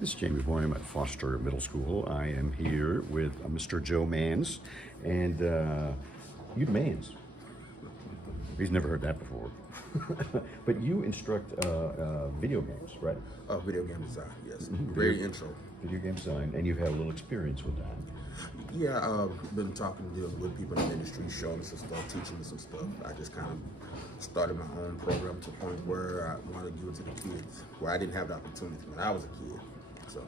This is Jamey Boyum at Foster Middle School. I am here with Mr. Joe Mans, and you Mans. He's never heard that before. But you instruct video games, right? Video game design, yes. Very intro. Video game design, and you've had a little experience with that. Yeah, I've been talking with people in the industry, showing me some stuff, teaching me some stuff. I just kind of started my own program to the point where I wanted to give it to the kids, where I didn't have the opportunity when I was a kid. So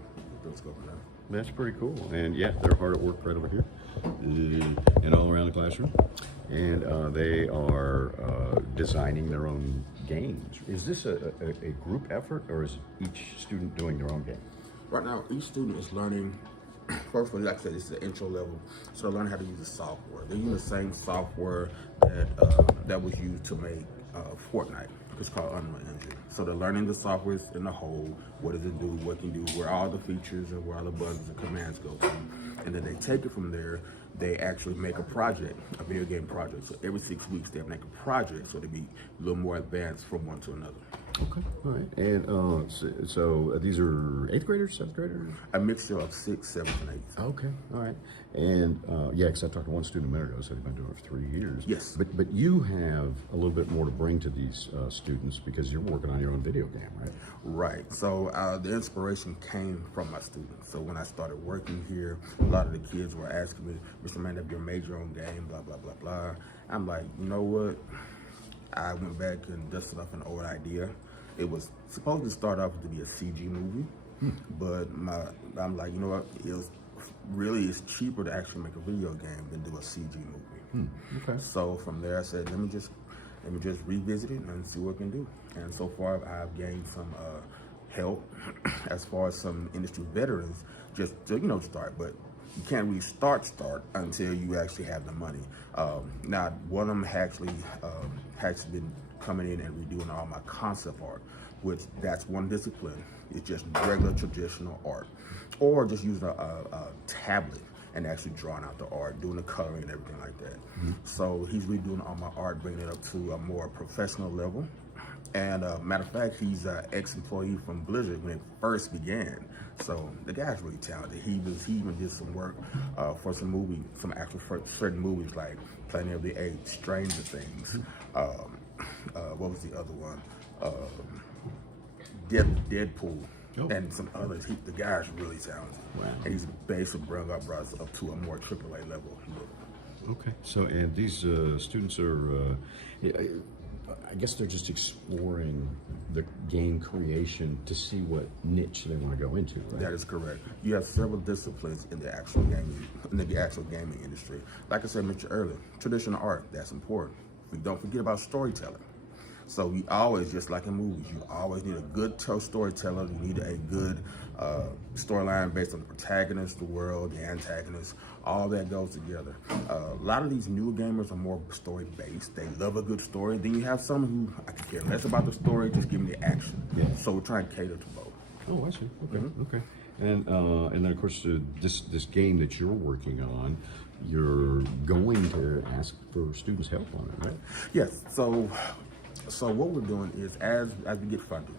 let's go from there. That's pretty cool. And yeah, they're hard at work right over here and all around the classroom. And they are designing their own games. Is this a group effort, or is each student doing their own game? Right now, each student is learning, first of all, like I said, this is the intro level, so they're learning how to use the software. They're using the same software that was used to make Fortnite. It's called Unreal Engine. So they're learning the software in the whole, what does it do, what can do, where all the features and where all the buttons and commands go to. And then they take it from there, they actually make a project, a video game project. So every 6 weeks they make a project, so they be a little more advanced from one to another. Okay, all right. And so these are 8th graders, 7th graders? A mixture of 6th, 7th, and 8th. Okay, all right. And yeah, because I talked to one student a minute ago, said he'd been doing it for 3 years. Yes. But you have a little bit more to bring to these students because you're working on your own video game, right? Right. So the inspiration came from my students. So when I started working here, a lot of the kids were asking me, Mr. Man, have you made your own game, blah, blah, blah, blah. I'm like, you know what? I went back and dusted off an old idea. It was supposed to start off to be a CG movie, but I'm like, you know what? It's cheaper to actually make a video game than do a CG movie. Okay. So from there, I said, let me just revisit it and see what we can do. And so far, I've gained some help as far as some industry veterans, just to start. But you can't really start until you actually have the money. Now, one of them actually has been coming in and redoing all my concept art, which that's one discipline. It's just regular traditional art, or just using a tablet and actually drawing out the art, doing the coloring and everything like that. So he's redoing all my art, bringing it up to a more professional level. And matter of fact, he's an ex-employee from Blizzard when it first began. So the guy's really talented. He even did some work for some for certain movies like Planet of the Apes, Stranger Things. What was the other one? Deadpool. Oh. And some others. The guy's really talented. Wow. And he's basically brought us up to a more AAA level. Okay. So, and these students are, I guess they're just exploring the game creation to see what niche they want to go into, right? That is correct. You have several disciplines in the actual gaming industry. Like I said, mentioned earlier, traditional art, that's important. We don't forget about storytelling. So we always, just like in movies, you always need a good storyteller. You need a good storyline based on the protagonist, the world, the antagonist. All that goes together. A lot of these newer gamers are more story-based. They love a good story. Then you have some who, I can care less about the story, just give me the action. Yeah. So we're trying to cater to both. Oh, I see. Okay, okay. And then, of course, this game that you're working on, you're going to ask for students' help on it, right? Yes. So what we're doing is, as we get funded,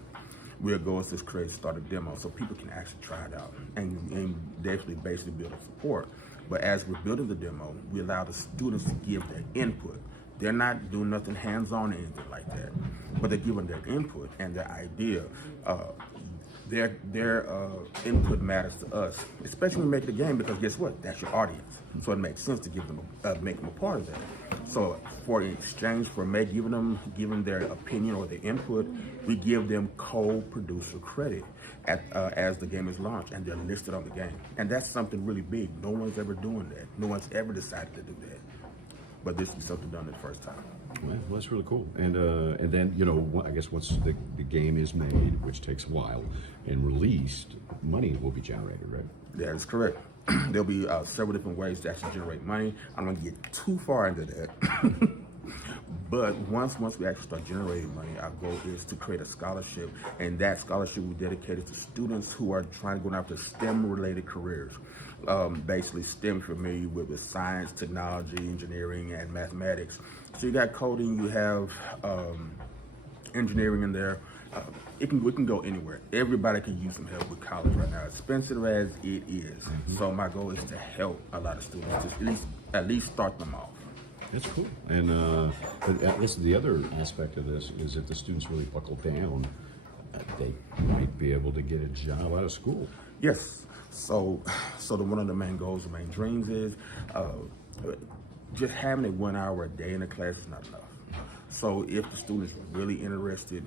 we'll go and just start a demo so people can actually try it out and basically build a support. But as we're building the demo, we allow the students to give their input. They're not doing nothing hands-on or anything like that, but they're giving their input and their idea. Their input matters to us, especially when we make the game, because guess what? That's your audience. So it makes sense to give them make them a part of that. So for exchange for giving their opinion or their input, we give them co-producer credit as the game is launched, and they're listed on the game. And that's something really big. No one's ever doing that. No one's ever decided to do that. But this is something done the first time. Well, that's really cool. And then, I guess once the game is made, which takes a while, and released, money will be generated, right? That is correct. There'll be several different ways to actually generate money. I'm going to get too far into that. But once we actually start generating money, our goal is to create a scholarship, and that scholarship will be dedicated to students who are trying to go after STEM-related careers. Basically, STEM for me with science, technology, engineering, and mathematics. So you got coding, you have engineering in there, We can go anywhere. Everybody can use some help with college right now, expensive as it is. So my goal is to help a lot of students, to at least start them off. That's cool. And but this, the other aspect of this is if the students really buckle down, they might be able to get a job out of school. Yes. So one of the main goals, the main dreams is just having it 1 hour a day in the class is not enough. So if the student is really interested,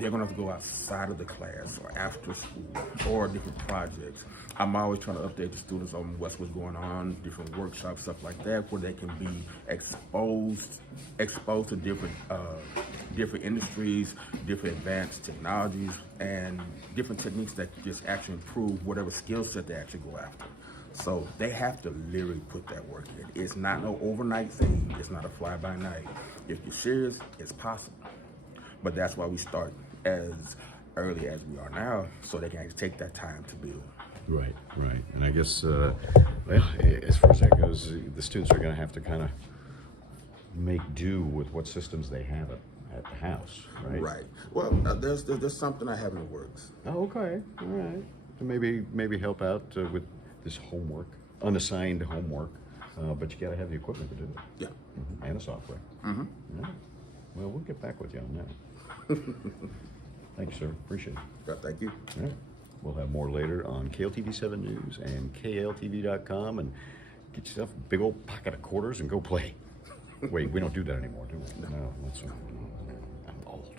they're gonna have to go outside of the class or after school or different projects. I'm always trying to update the students on what's going on, different workshops, stuff like that, where they can be exposed to different industries, different advanced technologies, and different techniques that just actually improve whatever skill set they actually go after. So they have to literally put that work in. It's not no overnight thing. It's not a fly-by-night. If you're serious, it's possible. But that's why we start as early as we are now, so they can actually take that time to build. Right, right. And I guess, well, as far as that goes, the students are going to have to kind of make do with what systems they have at the house, right? Right. Well, there's something I have in the works. Oh, okay. All right. So maybe help out with this homework, unassigned homework, but you got to have the equipment to do it. Yeah. Mm-hmm. And the software. Mm-hmm. Yeah. Well, we'll get back with you on that. Thank you, sir. Appreciate it. Yeah, thank you. All right. We'll have more later on KLTV 7 News and KLTV.com, and get yourself a big old pocket of quarters and go play. Wait, we don't do that anymore, do we? No, that's I'm old.